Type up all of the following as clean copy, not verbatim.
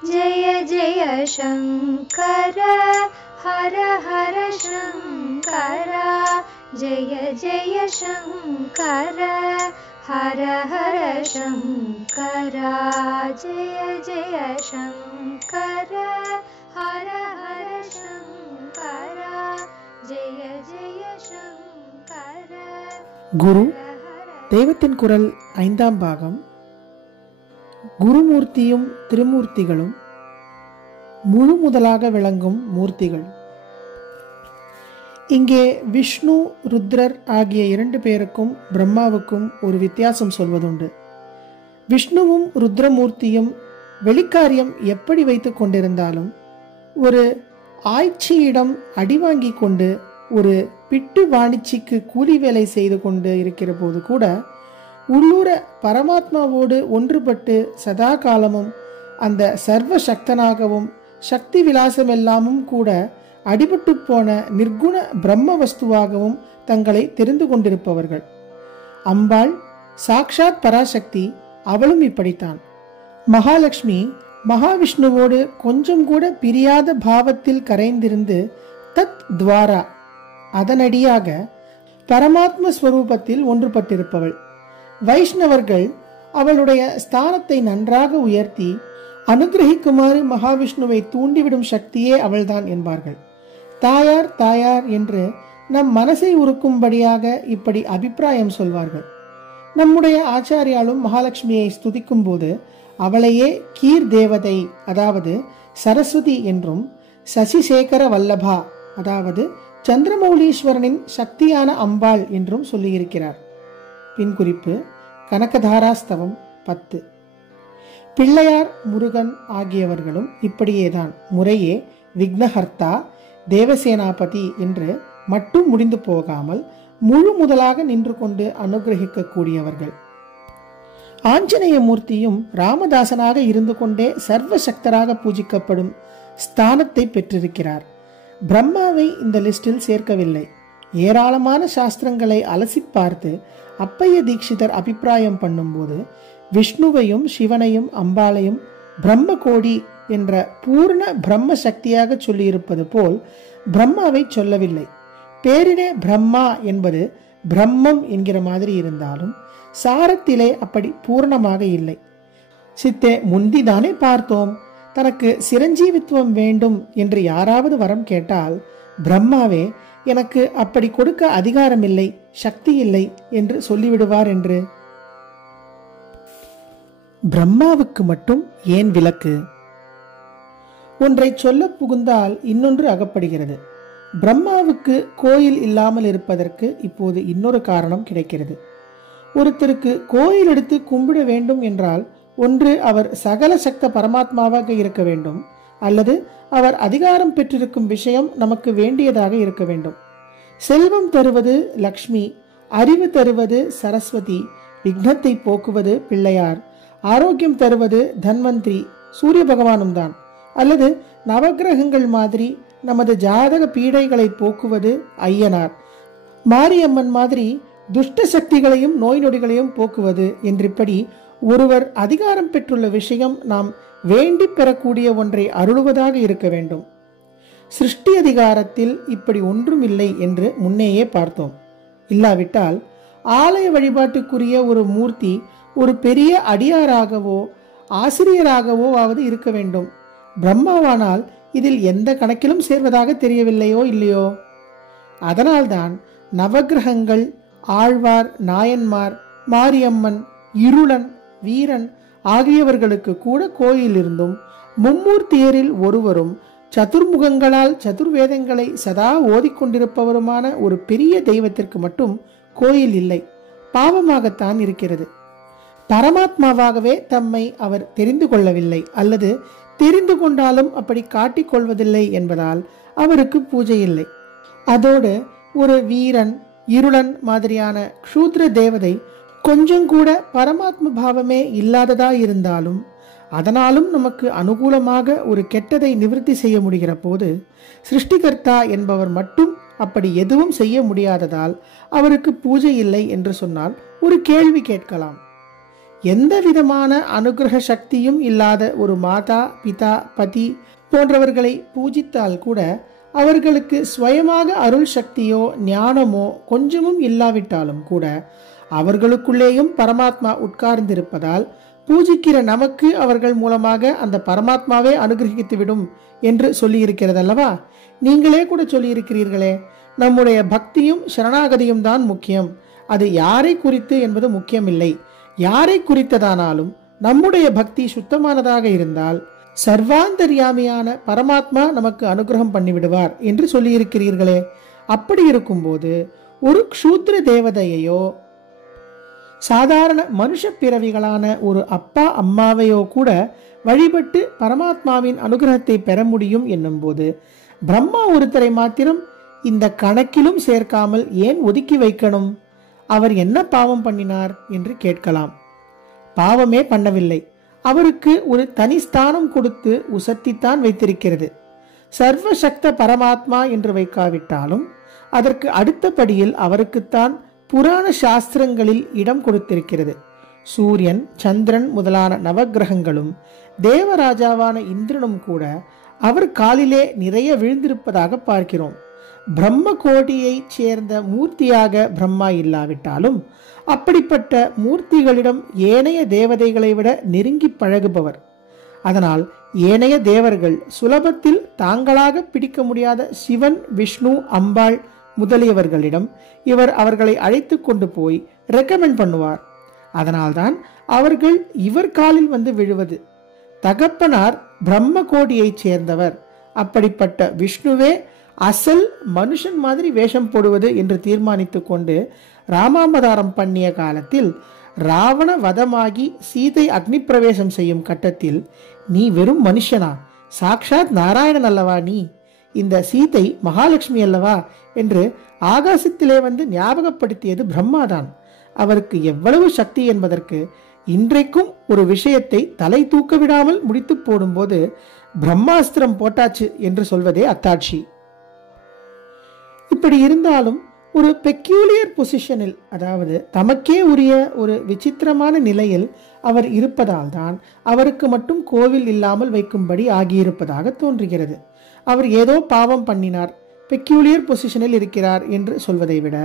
जय जय शङ्कर हर हर शङ्कर जय जय शङ्कर हर हर शङ्कर जय जय शङ्कर हर हर शङ्कर जय जय शङ्कर. குரு தெய்வத்தின் குரல் 5ஆம் பாகம். குருமூர்த்தியும் திருமூர்த்திகளும் முழு முதலாக விளங்கும் மூர்த்திகள். இங்கே விஷ்ணு ருத்ரர் ஆகிய 2 பேருக்கும் பிரம்மாவுக்கும் ஒரு வித்தியாசம் சொல்வதுண்டு. விஷ்ணுவும் ருத்ரமூர்த்தியும் வெளிக்காரியம் எப்படி வைத்துக் கொண்டிருந்தாலும் ஒரு ஆய்ச்சியிடம் அடிவாங்கி கொண்டு ஒரு பிட்டு வாணிச்சிக்கு கூலி வேலை செய்து கொண்டு இருக்கிற போது கூட உள்ளூர பரமாத்மாவோடு ஒன்றுபட்டு சதா காலமும் அந்த சர்வ சக்தனாகவும் சக்தி விலாசமெல்லாமும் கூட அடிபட்டு போன நிர்குண பிரம்ம வஸ்துவாகவும் தங்களை தெரிந்து கொண்டிருப்பவர்கள். அம்பாள் சாக்ஷாத் பராசக்தி, அவளும் இப்படித்தான். மகாலட்சுமி மகாவிஷ்ணுவோடு கொஞ்சம் கூட பிரியாத பாவத்தில் கரைந்திருந்து தத் துவாரா அதனடியாக பரமாத்ம ஸ்வரூபத்தில் ஒன்றுபட்டிருப்பவள். வைஷ்ணவர்கள் அவளுடைய ஸ்தானத்தை நன்றாக உயர்த்தி அனுகிரகிக்குமாறு மகாவிஷ்ணுவை தூண்டிவிடும் சக்தியே அவள்தான் என்பார்கள். தாயார் தாயார் என்று நம் மனசை உருக்கும்படியாக இப்படி அபிப்பிராயம் சொல்வார்கள். நம்முடைய ஆச்சாரியாலும் மகாலட்சுமியை ஸ்துதிக்கும் போது அவளையே கீர் தேவதை, அதாவது சரஸ்வதி என்றும், சசிசேகர வல்லபா, அதாவது சந்திரமௌலீஸ்வரனின் சக்தியான அம்பாள் என்றும் சொல்லியிருக்கிறார். பின் குறிப்பு கனகதாராஸ்தவம் 10. பிள்ளையார் முருகன் ஆகியவர்களும் இப்படியேதான் முறையே விக்னஹர்த்தா தேவசேனாபதி என்று மட்டும் முடிந்து போகாமல் முழு முதலாக நின்று கொண்டு அனுகிரகிக்க கூடியவர்கள். ஆஞ்சநேய மூர்த்தியும் ராமதாசனாக இருந்து கொண்டே சர்வ சக்தராக பூஜிக்கப்படும் ஸ்தானத்தை பெற்றிருக்கிறார். பிரம்மாவை இந்த லிஸ்டில் சேர்க்கவில்லை. ஏராளமான சாஸ்திரங்களை அலசி பார்த்து அப்பைய தீட்சிதர் அபிப்பிராயம் பண்ணும்போது விஷ்ணுவையும் சிவனையும் அம்பாளையும் பிரம்ம கோடி என்ற பூர்ண பிரம்ம சக்தியாக சொல்லியிருப்பது போல் பிரம்மாவை சொல்லவில்லை. பேரினே பிரம்மா என்பது பிரம்மம் என்கிற மாதிரி இருந்தாலும் சாரத்திலே அப்படி பூர்ணமாக இல்லை. சித்தே முந்திதானே பார்த்தோம், தனக்கு சிரஞ்சீவித்துவம் வேண்டும் என்று யாராவது வரம் கேட்டால் பிரம்மாவே எனக்கு அப்படி கொடுக்க அதிகாரம் இல்லை, சக்தி இல்லை என்று சொல்லிவிடுவார் என்று. பிரம்மாவுக்கு மட்டும் ஏன் விலக்கு? ஒன்றை சொல்ல புகுந்தால் இன்னொன்று அகப்படுகிறது. பிரம்மாவுக்கு கோயில் இல்லாமல் இருப்பதற்கு இப்போது இன்னொரு காரணம் கிடைக்கிறது. ஒருத்தருக்கு கோயில் எடுத்து கும்பிட வேண்டும் என்றால் ஒன்று அவர் சகல சக்த பரமாத்மாவாக இருக்க வேண்டும், அல்லது அவர் அதிகாரம் பெற்றிருக்கும் விஷயம் நமக்கு வேண்டியதாக இருக்க வேண்டும். செல்வம் தருவது லக்ஷ்மி, அறிவு தருவது சரஸ்வதி, விக்னத்தை போக்குவது பிள்ளையார், ஆரோக்கியம் தருவது தன்வந்திரி சூரிய பகவானும் தான், அல்லது நவகிரகங்கள் மாதிரி நமது ஜாதக பீடைகளை போக்குவது ஐயனார், மாரியம்மன் மாதிரி துஷ்ட சக்திகளையும் நோய் நொடிகளையும் போக்குவது என்றிப்படி ஒருவர் அதிகாரம் பெற்றுள்ள விஷயம் நாம் வேண்டி பெறக்கூடிய ஒன்றை அருளுவதாக இருக்க வேண்டும். சிருஷ்டி அதிகாரத்தில் இப்படி ஒன்றும் இல்லை என்று முன்னேயே பார்த்தோம். இல்லாவிட்டால் ஆலய வழிபாட்டுக்குரிய ஒரு மூர்த்தி ஒரு பெரிய அடியாராகவோ ஆசிரியராகவோ ஆவது இருக்க வேண்டும். பிரம்மாவானால் இதில் எந்த கணக்கிலும் சேர்வதாக தெரியவில்லையோ இல்லையோ. அதனால்தான் நவகிரகங்கள், ஆழ்வார், நாயன்மார், மாரியம்மன், இருளன், வீரன் ஆகியவர்களுக்கு கூட கோயில் இருந்தும் மும்மூர்த்தியரில் ஒருவரும் சதுர்முகங்களால் சதுர்வேதங்களை சதா ஓதிக்கொண்டிருப்பவருமான ஒரு பெரிய தெய்வத்திற்கு மட்டும் கோயில் இல்லை. பாவமாகத்தான் இருக்கிறது. பரமாத்மாவாகவே தம்மை அவர் தெரிந்து கொள்ளவில்லை, அல்லது தெரிந்து கொண்டாலும் அப்படி காட்டிக்கொள்வதில்லை என்பதால் அவருக்கு பூஜை இல்லை. அதோடு ஒரு வீரன், இருளன் மாதிரியான க்ஷூத்ர தேவதை கொஞ்சம் கூட பரமாத்ம பாவமே இல்லாததா இருந்தாலும் அதனாலும் நமக்கு அனுகூலமாக ஒரு கெட்டதை நிவர்த்தி செய்ய முடிகிற போது சிருஷ்டிகர்த்தா என்பவர் மட்டும் அப்படி எதுவும் செய்ய முடியாததால் அவருக்கு பூஜை இல்லை என்று சொன்னால் ஒரு கேள்வி கேட்கலாம். எந்த விதமான அனுகிரக சக்தியும் இல்லாத ஒரு மாதா, பிதா, பதி போன்றவர்களை பூஜித்தால் கூட அவர்களுக்கு சுயமாக அருள் சக்தியோ ஞானமோ கொஞ்சமும் இல்லாவிட்டாலும் கூட அவர்களுக்குள்ளேயும் பரமாத்மா உட்கார்ந்திருப்பதால் பூஜிக்கிற நமக்கு அவர்கள் மூலமாக அந்த பரமாத்மாவே அனுகிரகித்துவிடும் என்று சொல்லியிருக்கிறது அல்லவா? நீங்களே கூட சொல்லியிருக்கிறீர்களே, நம்முடைய பக்தியும் சரணாகதியும் தான் முக்கியம், அது யாரை குறித்து என்பது முக்கியமில்லை. யாரை குறித்ததானாலும் நம்முடைய பக்தி சுத்தமானதாக இருந்தால் சர்வாந்தர்யாமியான பரமாத்மா நமக்கு அனுகிரகம் பண்ணிவிடுவார் என்று சொல்லியிருக்கிறீர்களே. அப்படி இருக்கும்போது ஒரு க்ஷூத்ர தேவதையோ சாதாரண மனுஷ பிறவிகளான ஒரு அப்பா அம்மாவையோ கூட வழிபட்டு பரமாத்மாவின் அனுகிரகத்தை பெற முடியும் என்னும் போது பிரம்மா ஒருத்தரை மாத்திரம் இந்த கணக்கிலும் சேர்க்காமல் ஏன் ஒதுக்கி வைக்கணும்? அவர் என்ன பாவம் பண்ணினார் என்று கேட்கலாம். பாவமே பண்ணவில்லை. அவருக்கு ஒரு தனி ஸ்தானம் கொடுத்து உசத்தித்தான் வைத்திருக்கிறது. சர்வசக்த பரமாத்மா என்று வைக்காவிட்டாலும் அதற்கு அடுத்தபடியில் அவருக்குத்தான் புராண சாஸ்திரங்களில் இடம் கொடுத்திருக்கிறது. சூரியன், சந்திரன் முதலான நவகிரகங்களும் தேவராஜாவான இந்திரனும் கூட அவர் காலிலே நிறைய விழுந்திருப்பதாக பார்க்கிறோம். பிரம்ம கோடியை சேர்ந்த மூர்த்தியாக பிரம்மா இல்லாவிட்டாலும் அப்படிப்பட்ட மூர்த்திகளிடம் ஏனைய தேவதைகளை விட நெருங்கி பழகுபவர். அதனால் ஏனைய தேவர்கள் சுலபத்தில் தாங்களாக பிடிக்க முடியாத சிவன், விஷ்ணு, அம்பாள் முதலியவர்களிடம் இவர் அவர்களை அழைத்து கொண்டு போய் ரெக்கமெண்ட் பண்ணுவார். அதனால்தான் அவர்கள் இவர் காலில் வந்து விழுவது. தகப்பனார் பிரம்ம கோடியை சேர்ந்தவர். அப்படிப்பட்ட விஷ்ணுவே அசல் மனுஷன் மாதிரி வேஷம் போடுவது என்று தீர்மானித்து கொண்டு ராமாவதாரம் பண்ணிய காலத்தில் ராவண வதமாகி சீதை அக்னி பிரவேசம் செய்யும் கட்டத்தில், நீ வெறும் மனுஷனா? சாக்ஷாத் நாராயணன் அல்லவா நீ? இந்த சீதை மகாலட்சுமி அல்லவா என்று ஆகாசத்திலே வந்து ஞாபகப்படுத்தியது பிரம்மாதான். அவருக்கு எவ்வளவு சக்தி என்பதற்கு இன்றைக்கும் ஒரு விஷயத்தை தலை தூக்க விடாமல் முடித்து போடும்போது பிரம்மாஸ்திரம் போட்டாச்சு என்று சொல்வதே அத்தாட்சி. இப்படி இருந்தாலும் ஒரு பெக்யூலியர் பொசிஷனில், அதாவது தமக்கே உரிய ஒரு விசித்திரமான நிலையில் அவர் இருப்பதால் தான் அவருக்கு மட்டும் கோவில் இல்லாமல் வைக்கும்படி ஆகியிருப்பதாக தோன்றுகிறது. அவர் ஏதோ பாவம் பண்ணினார், பெக்யூலியர் பொசிஷனில் இருக்கிறார் என்று சொல்வதை விட,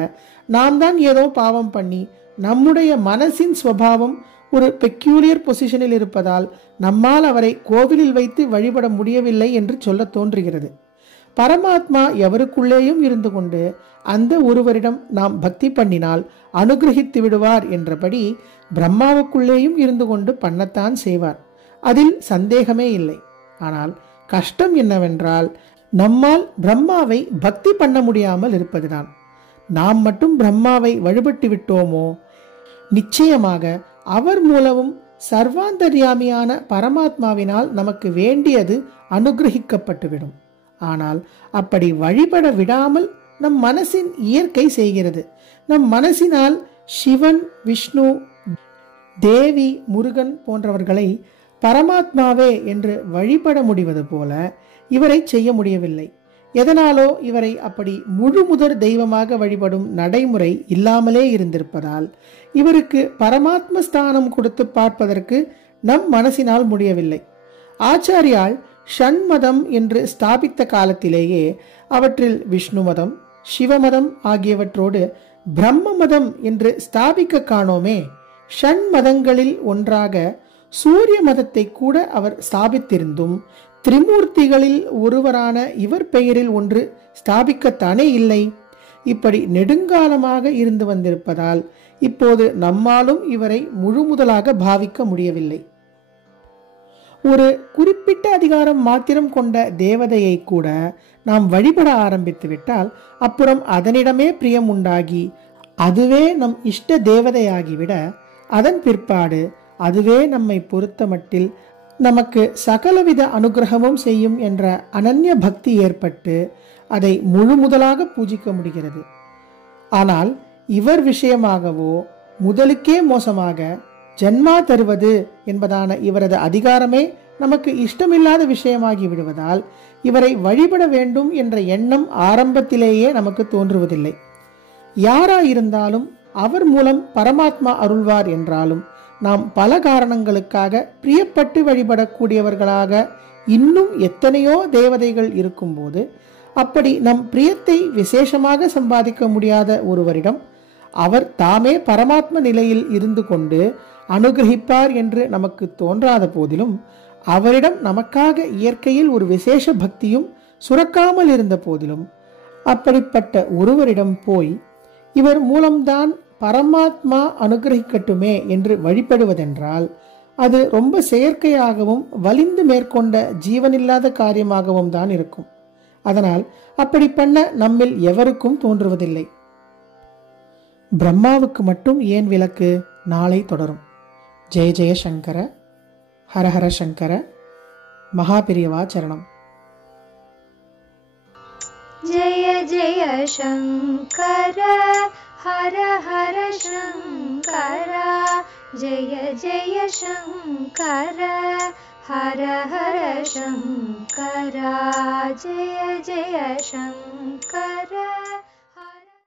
நாம் தான் ஏதோ பாவம் பண்ணி நம்முடைய மனசின் சுபாவம் ஒரு பெக்யூலியர் பொசிஷனில் இருப்பதால் நம்மால் அவரை கோவிலில் வைத்து வழிபட முடியவில்லை என்று சொல்ல தோன்றுகிறது. பரமாத்மா எவருக்குள்ளேயும் இருந்து கொண்டு அந்த ஒருவரிடம் நாம் பக்தி பண்ணினால் அனுகிரகித்து விடுவார் என்றபடி பிரம்மாவுக்குள்ளேயும் இருந்து கொண்டு பண்ணத்தான் செய்வார். அதில் சந்தேகமே இல்லை. ஆனால் கஷ்டம் என்னவென்றால் நம்மால் பிரம்மாவை பக்தி பண்ண முடியாமல் இருப்பதுதான். நாம் மட்டும் பிரம்மாவை வழிபட்டு விட்டோமோ, நிச்சயமாக அவர் மூலமும் சர்வாந்தர்யாமியான பரமாத்மாவினால் நமக்கு வேண்டியது அனுகிரகிக்கப்பட்டுவிடும். ஆனால் அப்படி வழிபட விடாமல் நம் மனசின் இயற்கை செய்கிறது. நம் மனசினால் சிவன், விஷ்ணு, தேவி, முருகன் போன்றவர்களை பரமாத்மாவே என்று வழிபட முடிவது போல இவரை செய்ய முடியவில்லை. எதனாலோ இவரை அப்படி முழு முதற் தெய்வமாக வழிபடும் நடைமுறை இல்லாமலே இருந்திருப்பதால் இவருக்கு பரமாத்ம ஸ்தானம் கொடுத்து பார்ப்பதற்கு நம் மனசினால் முடியவில்லை. ஆச்சாரியால் ஷண்மதம் என்று ஸ்தாபித்த காலத்திலேயே அவற்றில் விஷ்ணு மதம், சிவமதம் ஆகியவற்றோடு பிரம்ம மதம் என்று ஸ்தாபிக்க காணோமே. ஷண்மதங்களில் ஒன்றாக சூரிய மதத்தை கூட அவர் ஸ்தாபித்திருந்தும் திரிமூர்த்திகளில் ஒருவரான இவர் பெயரில் ஒன்று ஸ்தாபிக்கத்தானே இல்லை. இப்படி நெடுங்காலமாக இருந்து வந்திருப்பதால் இப்போது நம்மாலும் இவரை முழு முதலாக பாவிக்க முடியவில்லை. ஒரு குறிப்பிட்ட அதிகாரம் மாத்திரம் கொண்ட தேவதையை கூட நாம் வழிபட ஆரம்பித்து விட்டால் அப்புறம் அதனிடமே பிரியம் உண்டாகி அதுவே நம் இஷ்ட தேவதையாகிவிட, அதன் பிற்பாடு அதுவே நம்மை பொறுத்த மட்டில் நமக்கு சகலவித அனுகிரகமும் செய்யும் என்ற அனன்ய பக்தி ஏற்பட்டு அதை முழு முதலாக பூஜிக்க முடிகிறது. ஆனால் இவர் விஷயமாகவோ முதலுக்கே மோசமாக ஜன்மா தருவது என்பதான இவரது அதிகாரமே நமக்கு இஷ்டமில்லாத விஷயமாகி விடுவதால் இவரை வழிபட வேண்டும் என்ற எண்ணம் ஆரம்பத்திலேயே நமக்கு தோன்றுவதில்லை. யாராயிருந்தாலும் அவர் மூலம் பரமாத்மா அருள்வார் என்றாலும் நாம் பல காரணங்களுக்காக பிரியப்பட்டு வழிபடக்கூடியவர்களாக இன்னும் எத்தனையோ தேவதைகள் இருக்கும்போது, அப்படி நம் பிரியத்தை விசேஷமாக சம்பாதிக்க முடியாத ஒருவரிடம் அவர் தாமே பரமாத்ம நிலையில் இருந்து கொண்டு அனுகிரகிப்பார் என்று நமக்கு தோன்றாத போதிலும், அவரிடம் நமக்காக இயற்கையில் ஒரு விசேஷ பக்தியும் சுரக்காமல் இருந்த போதிலும், அப்படிப்பட்ட ஒருவரிடம் போய் இவர் மூலம்தான் பரமாத்மா அனுகிரகிக்கட்டுமே என்று வழிபடுவதென்றால் அது ரொம்ப செயற்கையாகவும் வலிந்து மேற்கொண்ட ஜீவனில்லாத காரியமாகவும் தான் இருக்கும். அதனால் அப்படி பண்ண நம்மில் எவருக்கும் தோன்றுவதில்லை. பிரம்மாவுக்கு மட்டும் ஏன் விலக்கு? நாளை தொடரும். ஜெய ஜெய சங்கர, ஹரஹர சங்கர, மகாபிரியவா சரணம். जय जय शङ्कर हर हर शङ्कर, जय जय शङ्कर हर हर शङ्कर, जय जय शङ्कर.